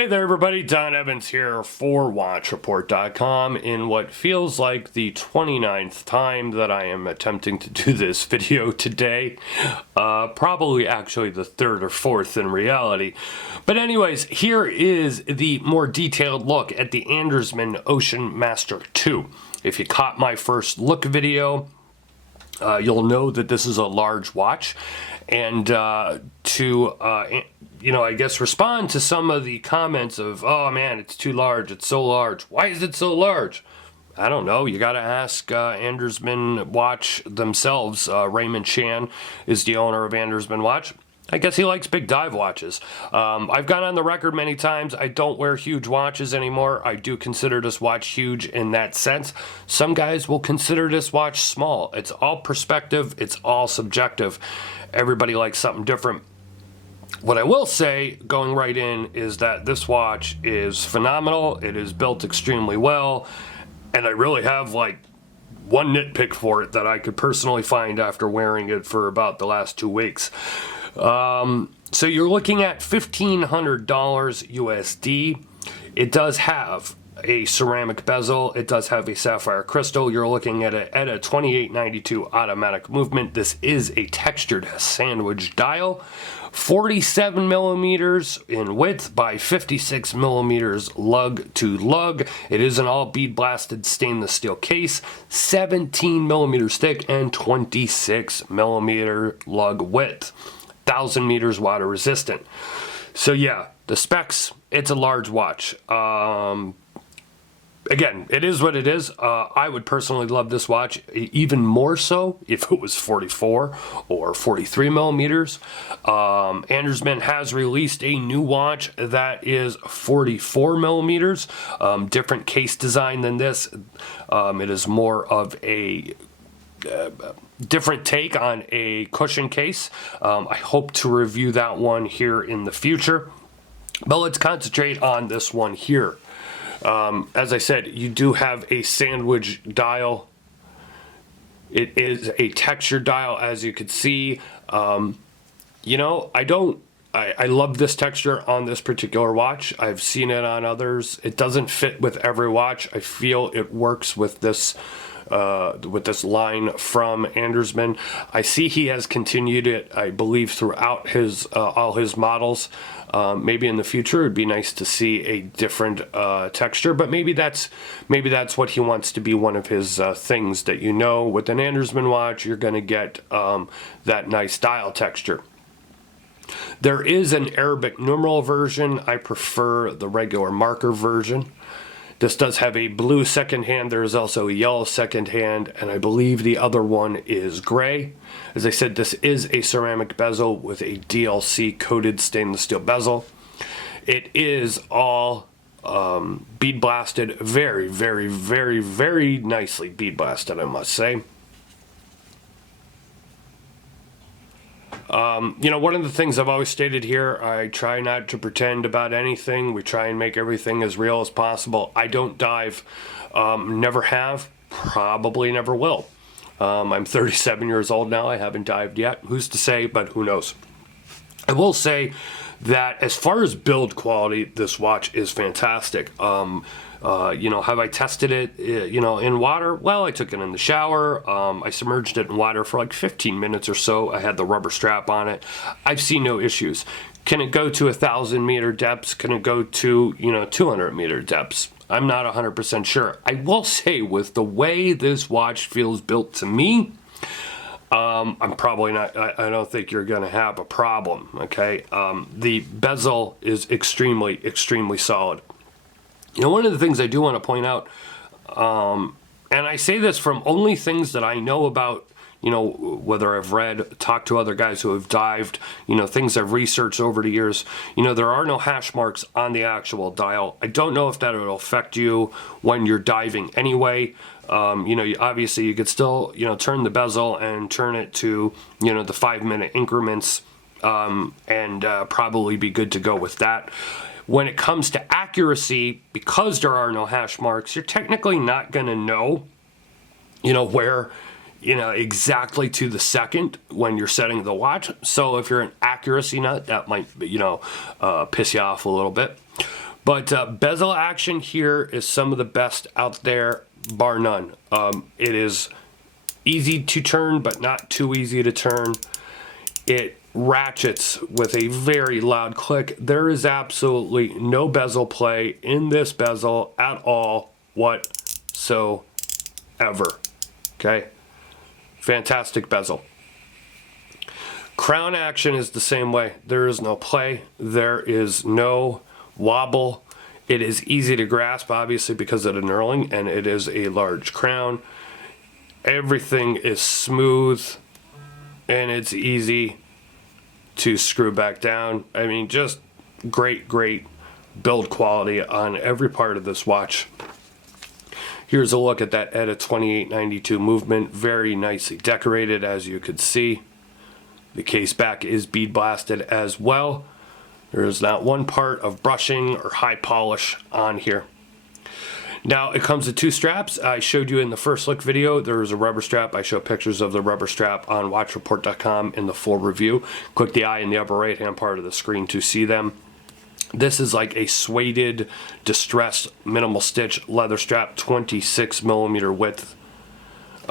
Hey there everybody, Don Evans here for WatchReport.com in what feels like the 29th time that I am attempting to do this video today. Probably actually the third or fourth in reality. But anyways, here is the more detailed look at the Andersmann Oceanmaster II. If you caught my first look video, you'll know that this is a large watch, and I guess respond to some of the comments of, oh man, it's too large, it's so large. Why is it so large? I don't know. You got to ask Andersmann Watch themselves. Raymond Chan is the owner of Andersmann Watch. I guess he likes big dive watches. I've gone on the record many times. I don't wear huge watches anymore. I do consider this watch huge in that sense. Some guys will consider this watch small. It's all perspective. It's all subjective. Everybody likes something different. What I will say, going right in, is that this watch is phenomenal. It is built extremely well. And I really have like one nitpick for it that I could personally find after wearing it for about the last 2 weeks. So you're looking at $1,500 USD. It does have a ceramic bezel. It does have a sapphire crystal. You're looking at a 2892 automatic movement. This is a textured sandwich dial, 47 millimeters in width by 56 millimeters lug to lug. It is an all bead blasted stainless steel case, 17 millimeters thick and 26 millimeter lug width, 1,000 meters water resistant. So yeah, the specs, it's a large watch. Again, it is what it is. I would personally love this watch even more so if it was 44 or 43 millimeters. Andersmann has released a new watch that is 44 millimeters. Different case design than this. It is more of a different take on a cushion case. I hope to review that one here in the future. But let's concentrate on this one here. As I said, you do have a sandwich dial. It is a textured dial, as you can see. I love this texture on this particular watch. I've seen it on others. It doesn't fit with every watch. I feel it works with this line from Andersmann. I see he has continued it, I believe, throughout his all his models. Maybe in the future it'd be nice to see a different texture, but maybe that's what he wants to be one of his things, that with an Andersmann watch you're going to get that nice dial texture. There is an Arabic numeral version. I prefer the regular marker version. This does have a blue second hand. There is also a yellow second hand, and I believe the other one is gray. As I said, this is a ceramic bezel with a DLC coated stainless steel bezel. It is all bead blasted, very, very, very, very nicely bead blasted, I must say. One of the things I've always stated here, I try not to pretend about anything. We try and make everything as real as possible. I don't dive, never have, probably never will. I'm 37 years old now. I haven't dived yet. Who's to say, but who knows? I will say that as far as build quality, this watch is fantastic. Have I tested it, in water? Well, I took it in the shower. I submerged it in water for like 15 minutes or so. I had the rubber strap on it. I've seen no issues. Can it go to 1,000 meter depths? Can it go to, 200 meter depths? I'm not 100% sure. I will say, with the way this watch feels built to me, I'm probably not, I don't think you're going to have a problem, okay? The bezel is extremely, extremely solid. One of the things I do want to point out, and I say this from only things that I know about, whether I've read, talked to other guys who have dived, things I've researched over the years, there are no hash marks on the actual dial. I don't know if that will affect you when you're diving anyway. Obviously you could still, turn the bezel and turn it to, the 5-minute increments, and probably be good to go with that. When it comes to accuracy, because there are no hash marks, you're technically not going to know, where, exactly to the second when you're setting the watch. So if you're an accuracy nut, that might, piss you off a little bit. But Bezel Action here is some of the best out there, bar none. It is easy to turn, but not too easy to turn. It ratchets with a very loud click. There is absolutely no bezel play in this bezel at all whatsoever. Okay? Fantastic bezel. Crown action is the same way. There is no play. There is no wobble. It is easy to grasp, obviously, because of the knurling, and it is a large crown. Everything is smooth, and it's easy to screw back down. I mean, just great build quality on every part of this watch. Here's a look at that ETA 2892 movement. Very nicely decorated, as you could see. The case back is bead blasted as well. There is not one part of brushing or high polish on here. Now, it comes with two straps. I showed you in the first look video, there is a rubber strap. I show pictures of the rubber strap on watchreport.com in the full review. Click the eye in the upper right hand part of the screen to see them. This is like a suede, distressed, minimal stitch leather strap, 26 millimeter width.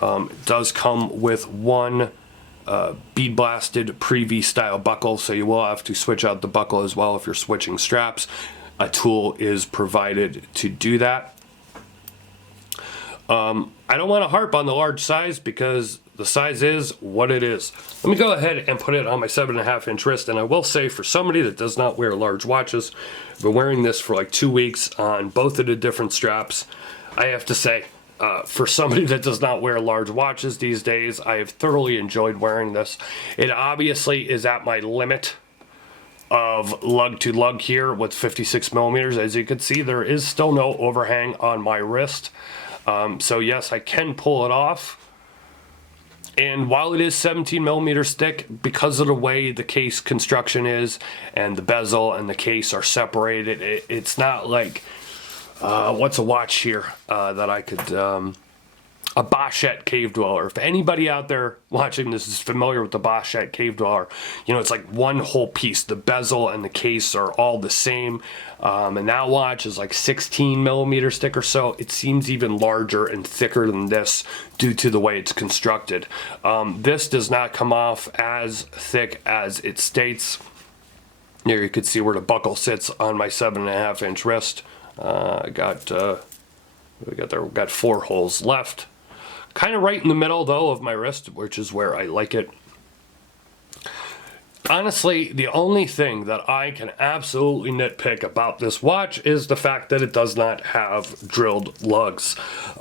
It does come with one bead blasted pre-V style buckle, so you will have to switch out the buckle as well if you're switching straps. A tool is provided to do that. I don't want to harp on the large size because the size is what it is. Let me go ahead and put it on my 7.5 inch wrist, and I will say, for somebody that does not wear large watches, I've been wearing this for like 2 weeks on both of the different straps. I have to say, for somebody that does not wear large watches these days, I have thoroughly enjoyed wearing this. It obviously is at my limit of lug to lug here with 56 millimeters. As you can see, there is still no overhang on my wrist. So yes, I can pull it off. And while it is 17 millimeters thick, because of the way the case construction is and the bezel and the case are separated, it's not like what's a watch here that I could, a Boschette Cave Dweller. If anybody out there watching this is familiar with the Boschette Cave Dweller, you know, it's like one whole piece. The bezel and the case are all the same. And that watch is like 16 millimeters thick or so. It seems even larger and thicker than this due to the way it's constructed. This does not come off as thick as it states. Here you can see where the buckle sits on my 7.5 inch wrist. I got we got 4 holes left. Kind of right in the middle though of my wrist, which is where I like it. Honestly, the only thing that I can absolutely nitpick about this watch is the fact that it does not have drilled lugs.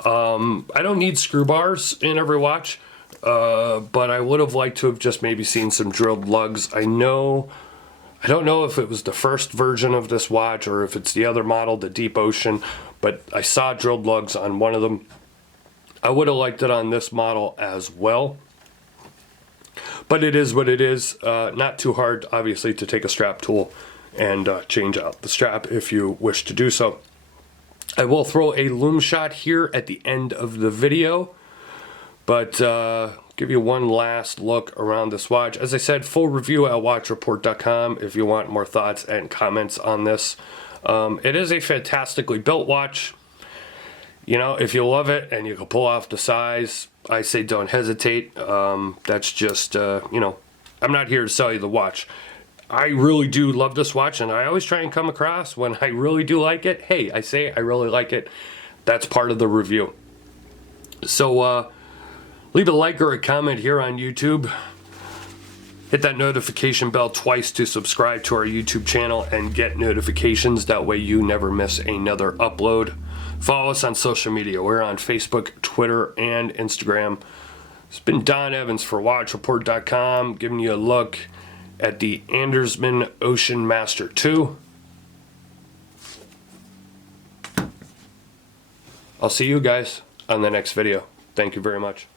I don't need screw bars in every watch, but I would have liked to have just maybe seen some drilled lugs. I don't know if it was the first version of this watch or if it's the other model, the Deep Ocean, but I saw drilled lugs on one of them. I would have liked it on this model as well. But it is what it is. Not too hard, obviously, to take a strap tool and change out the strap if you wish to do so. I will throw a loom shot here at the end of the video, but give you one last look around this watch. As I said, full review at watchreport.com if you want more thoughts and comments on this. It is a fantastically built watch. You know, if you love it and you can pull off the size, I say don't hesitate. That's just, you know, I'm not here to sell you the watch. I really do love this watch, and I always try and come across when I really do like it. Hey, I say I really like it. That's part of the review. So, leave a like or a comment here on YouTube. Hit that notification bell twice to subscribe to our YouTube channel and get notifications. That way you never miss another upload. Follow us on social media. We're on Facebook, Twitter, and Instagram. It's been Don Evans for watchreport.com, giving you a look at the Andersmann Oceanmaster II. I'll see you guys on the next video. Thank you very much.